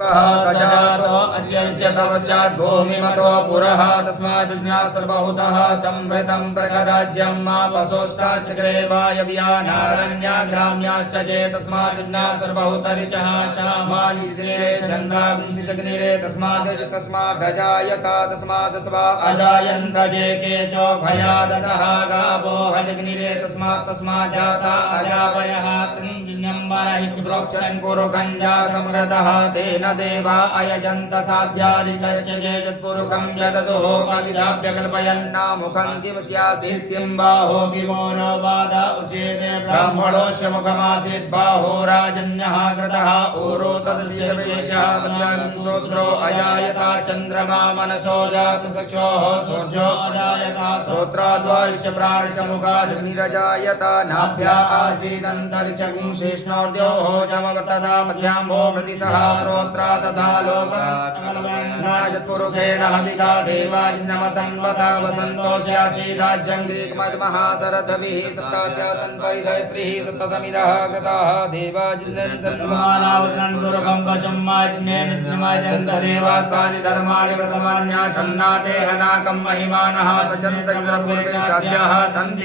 सजातो अत्यर्च्यतवश्चात् भूमिमतो पुरः तस्माद् सर्वभूतः संवृतं प्रगदाज्यं मा पशोष्टाशिखरे वायव्यानारण्या ग्राम्याश्च चेतस्माद् सर्वभूतरिचः शामानिरे छन्दांसि जग्निरे तस्माद् अजायता तस्माद् स्वा अजायन्त जे केचो भयादतः गावो हजग्निरे तस्मात् जाता अजावयः प्रोक्षन् पुरुकञ्जातं हृदः तेन देवा अयजन्त साध्यारिकयशे यत्पुरुकं यदतुः कल्पयन्नामुखं किं स्यासीत्यं बाहो किमोरो बाध उचेते ब्राह्मणोऽस्य मुखमासीत् बाहो राजन्यः कृतः ऊरो तदशीलवेश्यः शूद्रो अजायता चन्द्रमा मनसो जातसक्षोः सूर्यो अजायता श्रोत्राद्वायुष्य प्राणस्य मुखादग्निरजायता नाभ्या आसीदन्तरिक्षं शेष्णोर्द्योः समवर्तता मध्याम्भो प्रतिसः श्रोत्रा तथा लोकनाजत्पुरुखेण हविगा देवाजिन्नमतन्वता वसन्तोऽस्यासीदाज्यङ्ग्रीकमद्महाशरथभिः सप्तास्यासन् परिधय स्त्रीः सप्तसमिदः कृताः देवाजिन्नन्तन्वानावतनन्दुरकं धर्माणि प्रथमान्याशं नाते हनाकं महिमानः सचन्त पूर्वे साध्याः सन्ति